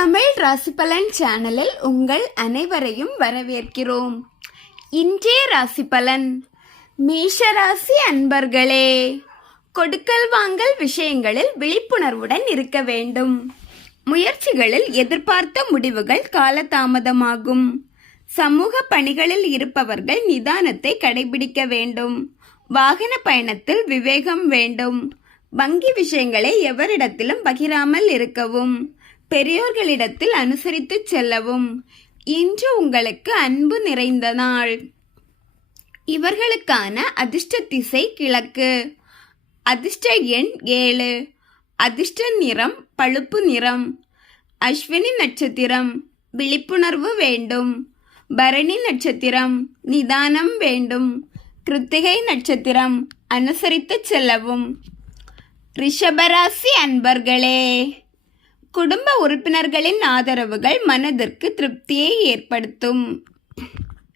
தமிழ் ராசிபலன் சேனலில் உங்கள் அனைவரையும் வரவேற்கிறோம். இன்றைய ராசிபலன். மேஷராசி அன்பர்களே கொடுக்கல் வாங்கல் விஷயங்களில் விழிப்புணர்வுடன் இருக்க வேண்டும். முயற்சிகளில் எதிர்பார்த்த முடிவுகள் காலதாமதமாகும். சமூக பணிகளில் இருப்பவர்கள் நிதானத்தை கடைபிடிக்க வேண்டும். வாகன பயணத்தில் விவேகம் வேண்டும். வங்கி விஷயங்களை எவரிடத்திலும் பகிராமல் இருக்கவும். பெரியோர்களிடத்தில் அனுசரித்து செல்லவும். இன்று உங்களுக்கு அன்பு நிறைந்த நாள். இவர்களுக்கான அதிர்ஷ்ட திசை கிழக்கு. அதிர்ஷ்ட எண் ஏழு. அதிர்ஷ்ட நிறம் பழுப்பு நிறம். அஸ்வினி நட்சத்திரம் விழிப்புணர்வு வேண்டும். பரணி நட்சத்திரம் நிதானம் வேண்டும். கிருத்திகை நட்சத்திரம் அனுசரித்து செல்லவும். ரிஷபராசி அன்பர்களே குடும்ப உறுப்பினர்களின் ஆதரவுகள் மனதிற்கு திருப்தியை ஏற்படுத்தும்.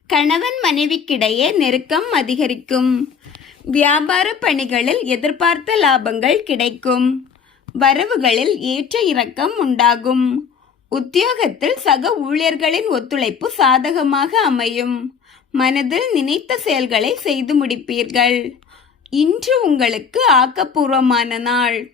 கணவன் மனைவிக்கிடையே நெருக்கம் அதிகரிக்கும். வியாபார பணிகளில் எதிர்பார்த்த லாபங்கள் கிடைக்கும். வரவுகளில் ஏற்ற இறக்கம் உண்டாகும். உத்தியோகத்தில் சக ஊழியர்களின் ஒத்துழைப்பு சாதகமாக அமையும். மனதில் நினைத்த செயல்களை செய்து முடிப்பீர்கள். இன்று உங்களுக்கு ஆக்கப்பூர்வமான நாள்.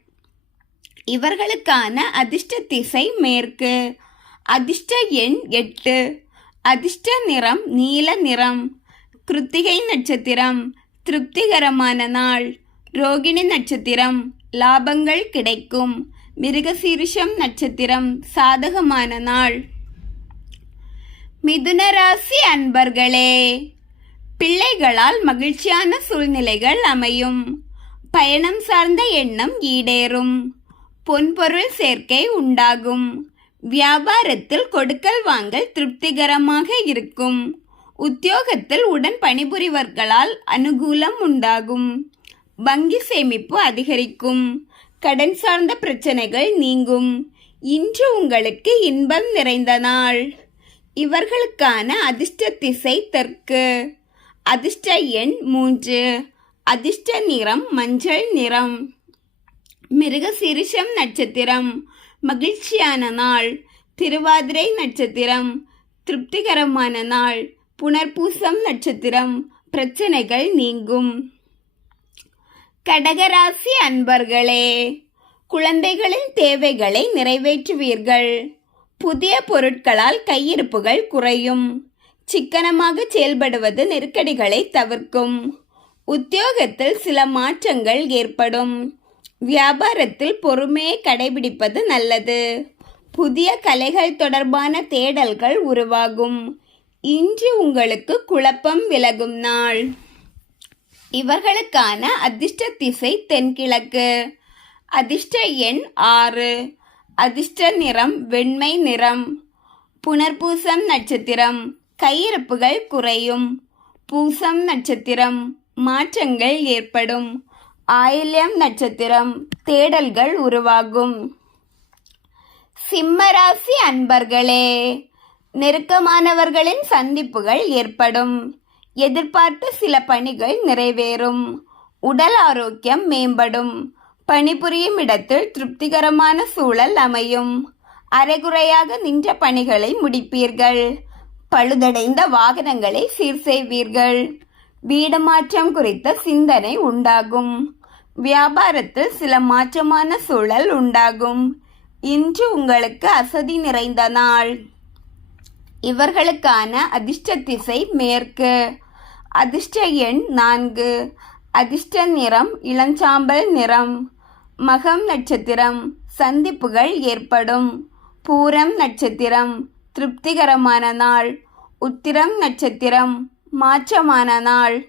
இவர்களுக்கான அதிர்ஷ்ட திசை மேற்கு. அதிர்ஷ்ட எண் எட்டு. அதிர்ஷ்ட நிறம் நீல நிறம். கிருத்திகை நட்சத்திரம். திருப்திகரமான நாள். ரோகிணி நட்சத்திரம். லாபங்கள் கிடைக்கும். மிருகசீரிஷம் நட்சத்திரம். சாதகமான நாள். மிதுன ராசி அன்பர்களே பிள்ளைகளால் மகிழ்ச்சியான சூழ்நிலைகள் அமையும். பயணம் சார்ந்த எண்ணம் ஈடேறும். பொன்பொருள் சேர்க்கை உண்டாகும். வியாபாரத்தில் கொடுக்கல் வாங்கல் திருப்திகரமாக இருக்கும். உத்தியோகத்தில் உடன் பணிபுரிவர்களால் அனுகூலம் உண்டாகும். வங்கி சேமிப்பு அதிகரிக்கும். கடன் சார்ந்த பிரச்சனைகள் நீங்கும். இன்று உங்களுக்கு இன்பம் நிறைந்த நாள். இவர்களுக்கான அதிர்ஷ்ட திசை தெற்கு. அதிர்ஷ்ட எண் மூன்று. அதிர்ஷ்ட நிறம் மஞ்சள் நிறம். மிருகசிரிஷம் நட்சத்திரம். மகிழ்ச்சியான நாள் திருவாதிரை நட்சத்திரம் திருப்திகரமான நாள் புனர்பூசம் நட்சத்திரம் பிரச்சனைகள் நீங்கும். கடகராசி அன்பர்களே குழந்தைகளின் தேவைகளை நிறைவேற்றுவீர்கள். புதிய பொருட்களால் கையிருப்புகள் குறையும். சிக்கனமாக செயல்படுவது நெருக்கடிகளை தவிர்க்கும். உத்தியோகத்தில் சில மாற்றங்கள் ஏற்படும். வியாபாரத்தில் பொறுமையை கடைபிடிப்பது நல்லது. புதிய கலைகள் தொடர்பான தேடல்கள் உருவாகும். இன்று உங்களுக்கு குழப்பம் விலகும் நாள். இவர்களுக்கான அதிர்ஷ்ட திசை தென்கிழக்கு. அதிர்ஷ்ட எண் ஆறு. அதிர்ஷ்ட நிறம் வெண்மை நிறம். புனர்பூசம் நட்சத்திரம். கையிருப்புகள் குறையும். பூசம் நட்சத்திரம். மாற்றங்கள் ஏற்படும். ஆயில்யம் நட்சத்திரம் தேடல்கள் உருவாகும். சிம்மராசி அன்பர்களே நெருக்கமானவர்களின் சந்திப்புகள் ஏற்படும். எதிர்பார்த்த சில பணிகள் நிறைவேறும். உடல் ஆரோக்கியம் மேம்படும். பணிபுரியும் இடத்தில் திருப்திகரமான சூழல் அமையும். அரைகுறையாக நின்ற பணிகளை முடிப்பீர்கள். பழுதடைந்த வாகனங்களை சீர் செய்வீர்கள். வீடு மாற்றம் குறித்த சிந்தனை உண்டாகும். வியாபாரத்தில் சில மாற்றமான சூழல் உண்டாகும். இன்று உங்களுக்கு அசதி நிறைந்த நாள். இவர்களுக்கான அதிர்ஷ்ட திசை மேற்கு. அதிர்ஷ்ட எண் நான்கு. அதிர்ஷ்ட நிறம் இளஞ்சாம்பல் நிறம். மகம் நட்சத்திரம். சந்திப்புகள் ஏற்படும். பூரம் நட்சத்திரம். திருப்திகரமான நாள். உத்திரம் நட்சத்திரம். மாற்றமான நாள்.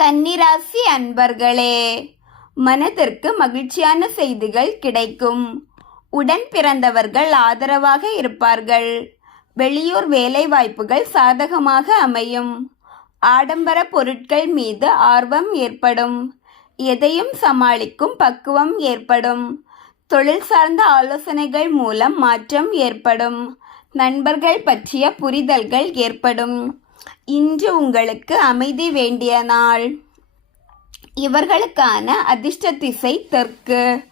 கன்னிராசி அன்பர்களே மனதிற்கு மகிழ்ச்சியான செய்திகள் கிடைக்கும். உடன் பிறந்தவர்கள் ஆதரவாக இருப்பார்கள். வெளியூர் வேலை வாய்ப்புகள் சாதகமாக அமையும். ஆடம்பர பொருட்கள் மீது ஆர்வம் ஏற்படும். எதையும் சமாளிக்கும் பக்குவம் ஏற்படும். தொழில் சார்ந்த ஆலோசனைகள் மூலம் மாற்றம் ஏற்படும். நண்பர்கள் பற்றிய புரிதல்கள் ஏற்படும். இன்று உங்களுக்கு அமைதி வேண்டிய நாள். இவர்களுக்கான அதிர்ஷ்ட திசை தெற்கு.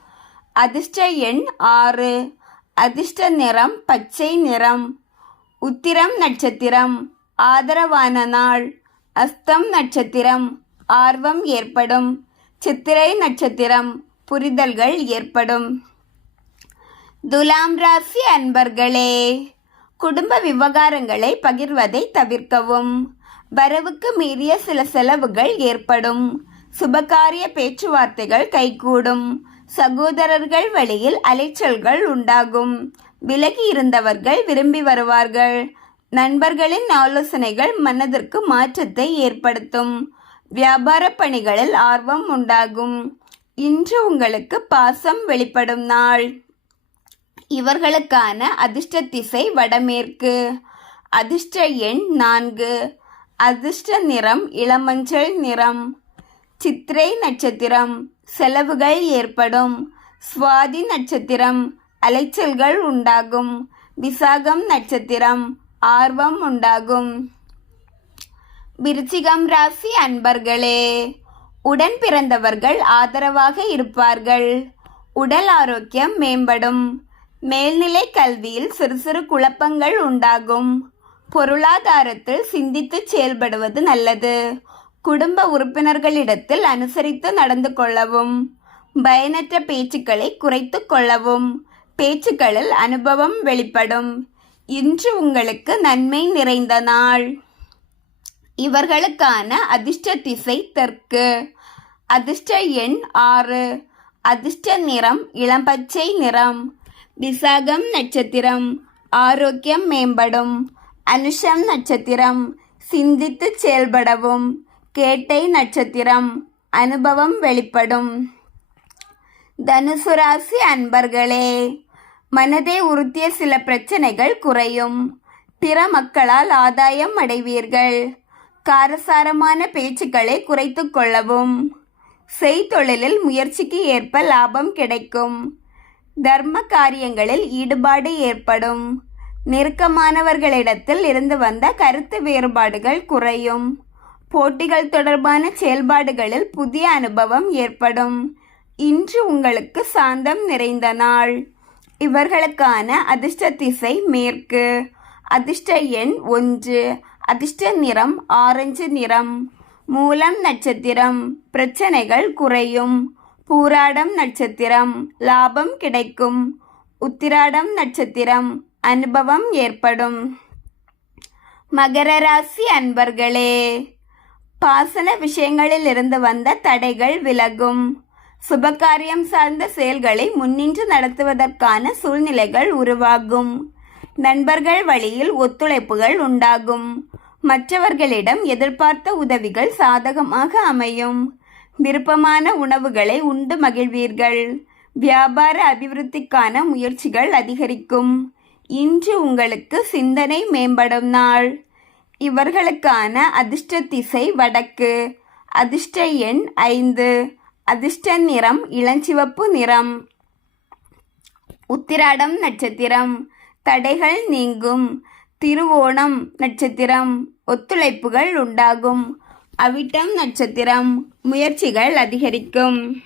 அதிர்ஷ்ட எண் ஆறு. அதிர்ஷ்ட நிறம் பச்சை நிறம். உத்திரம் நட்சத்திரம். ஆதரவான நாள். அஸ்தம் நட்சத்திரம். ஆர்வம் ஏற்படும். சித்திரை நட்சத்திரம். புரிதல்கள் ஏற்படும். துலாம் ராசி அன்பர்களே குடும்ப விவகாரங்களை பகிர்வதை தவிர்க்கவும். வரவுக்கு மீறிய சில செலவுகள் ஏற்படும். சுபகாரிய பேச்சுவார்த்தைகள் கைகூடும். சகோதரர்கள் வழியில் அலைச்சல்கள் உண்டாகும். விலகி இருந்தவர்கள் விரும்பி வருவார்கள். நண்பர்களின் ஆலோசனைகள் மனதிற்கு மாற்றத்தை ஏற்படுத்தும். வியாபார பணிகளில் ஆர்வம் உண்டாகும். இன்று உங்களுக்கு பாசம் வெளிப்படும் நாள். இவர்களுக்கான அதிர்ஷ்ட திசை வடமேற்கு. அதிர்ஷ்ட எண் நான்கு. அதிர்ஷ்ட நிறம் இளமஞ்சள் நிறம். சித்திரை நட்சத்திரம். செலவுகள் ஏற்படும். சுவாதி நட்சத்திரம். அலைச்சல்கள் உண்டாகும். விசாகம் நட்சத்திரம். ஆர்வம் உண்டாகும். விருச்சிகம் ராசி அன்பர்களே உடன் பிறந்தவர்கள் ஆதரவாக இருப்பார்கள். உடல் ஆரோக்கியம் மேம்படும். மேல்நிலை கல்வியில் சிறு சிறு குழப்பங்கள் உண்டாகும். பொருளாதாரத்தில் சிந்தித்து செயல்படுவது நல்லது. குடும்ப உறுப்பினர்களிடத்தில் அனுசரித்து நடந்து கொள்ளவும் பயனற்ற பேச்சுக்களை குறைத்து கொள்ளவும் பேச்சுக்களில் அனுபவம் வெளிப்படும். இன்று உங்களுக்கு நன்மை நிறைந்த நாள். இவர்களுக்கான அதிர்ஷ்ட திசை தெற்கு. அதிர்ஷ்ட எண் ஆறு. அதிர்ஷ்ட நிறம் இளம்பச்சை நிறம். விசாகம் நட்சத்திரம் ஆரோக்கியம் மேம்படும். அனுஷம் நட்சத்திரம் சிந்தித்து செயல்படவும். கேட்டை நட்சத்திரம் அனுபவம் வெளிப்படும். தனுசு ராசி அன்பர்களே மனதை உறுத்திய சில பிரச்சனைகள் குறையும். பிற மக்களால் ஆதாயம் அடைவீர்கள். காரசாரமான பேச்சுக்களை குறைத்து கொள்ளவும். செய்தொழிலில் முயற்சிக்கு ஏற்ப லாபம் கிடைக்கும். தர்ம காரியங்களில் ஈடுபாடு ஏற்படும். நெருக்கமானவர்களிடத்தில் இருந்து வந்த கருத்து வேறுபாடுகள் குறையும். போட்டிகள் தொடர்பான செயல்பாடுகளில் புதிய அனுபவம் ஏற்படும். இன்று உங்களுக்கு சாந்தம் நிறைந்த நாள். இவர்களுக்கான அதிர்ஷ்ட திசை மேற்கு. அதிர்ஷ்ட எண் ஒன்று. அதிர்ஷ்ட நிறம் ஆரஞ்சு நிறம். மூலம் நட்சத்திரம். பிரச்சனைகள் குறையும். பூராடம் நட்சத்திரம் லாபம் கிடைக்கும். உத்திராடம் நட்சத்திரம் அனுபவம் ஏற்படும். மகர ராசி அன்பர்களே பாசன விஷயங்களில் இருந்து வந்த தடைகள் விலகும். சுபகாரியம் சார்ந்த செயல்களை முன்னின்று நடத்துவதற்கான சூழ்நிலைகள் உருவாகும். நண்பர்கள் வழியில் ஒத்துழைப்புகள் உண்டாகும். மற்றவர்களிடம் எதிர்பார்த்த உதவிகள் சாதகமாக அமையும். விருப்பமான உணவுகளை உண்டு மகிழ்வீர்கள். வியாபார அபிவிருத்திக்கான முயற்சிகள் அதிகரிக்கும். இன்று உங்களுக்கு சிந்தனை மேம்படும் நாள். இவர்களுக்கான அதிர்ஷ்ட திசை வடக்கு. அதிர்ஷ்ட எண் ஐந்து. அதிர்ஷ்ட நிறம் இளஞ்சிவப்பு நிறம். உத்திராடம் நட்சத்திரம். தடைகள் நீங்கும். திருவோணம் நட்சத்திரம். ஒத்துழைப்புகள் உண்டாகும். அவிட்டம் நட்சத்திரம் முயற்சிகள் அதிகரிக்கும்.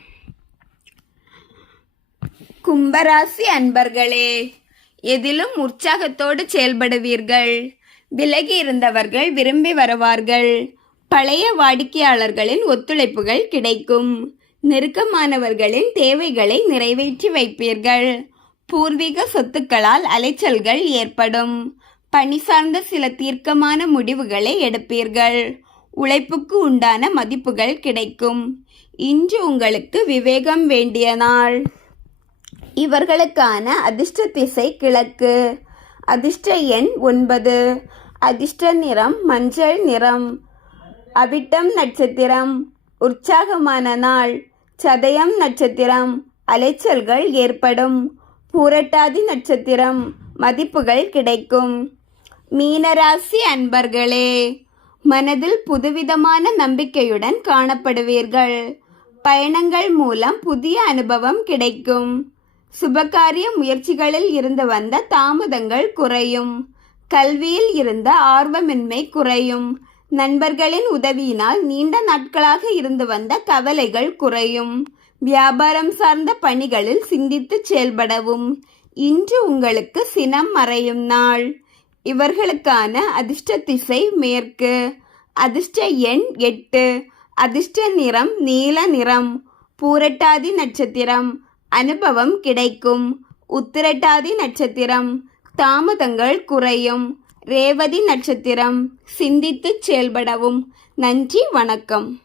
கும்பராசி அன்பர்களே எதிலும் உற்சாகத்தோடு செயல்படுவீர்கள். விலகி இருந்தவர்கள் விரும்பி வருவார்கள். பழைய வாடிக்கையாளர்களின் ஒத்துழைப்புகள் கிடைக்கும். நெருக்கமானவர்களின் தேவைகளை நிறைவேற்றி வைப்பீர்கள். பூர்வீக சொத்துக்களால் அலைச்சல்கள் ஏற்படும். பணி சார்ந்த சில தீர்க்கமான முடிவுகளை எடுப்பீர்கள். உழைப்புக்கு உண்டான மதிப்புகள் கிடைக்கும். இன்று உங்களுக்கு விவேகம் வேண்டிய நாள். இவர்களுக்கான அதிர்ஷ்ட திசை கிழக்கு. அதிர்ஷ்ட எண் ஒன்பது. அதிர்ஷ்ட நிறம் மஞ்சள் நிறம். அவிட்டம் நட்சத்திரம். உற்சாகமான நாள். சதயம் நட்சத்திரம். அலைச்சல்கள் ஏற்படும். பூரட்டாதி நட்சத்திரம். மதிப்புகள் கிடைக்கும். மீனராசி அன்பர்களே மனதில் புதுவிதமான நம்பிக்கையுடன் காணப்படுவீர்கள். பயணங்கள் மூலம் புதிய அனுபவம் கிடைக்கும். சுபகாரிய முயற்சிகளில் இருந்து வந்த தாமதங்கள் குறையும். கல்வியில் இருந்த ஆர்வமின்மை குறையும். நண்பர்களின் உதவியினால் நீண்ட நாட்களாக இருந்து வந்த கவலைகள் குறையும். வியாபாரம் சார்ந்த பணிகளில் சிந்தித்து செயல்படவும். இன்று உங்களுக்கு சினம் மறையும் நாள். இவர்களுக்கான அதிர்ஷ்ட திசை மேற்கு. அதிர்ஷ்ட எண் எட்டு. அதிர்ஷ்ட நிறம் நீல நிறம். பூரட்டாதி நட்சத்திரம். அனுபவம் கிடைக்கும். உத்திரட்டாதி நட்சத்திரம். தாமதங்கள் குறையும். ரேவதி நட்சத்திரம். சிந்தித்துச் செயல்படவும். நன்றி வணக்கம்.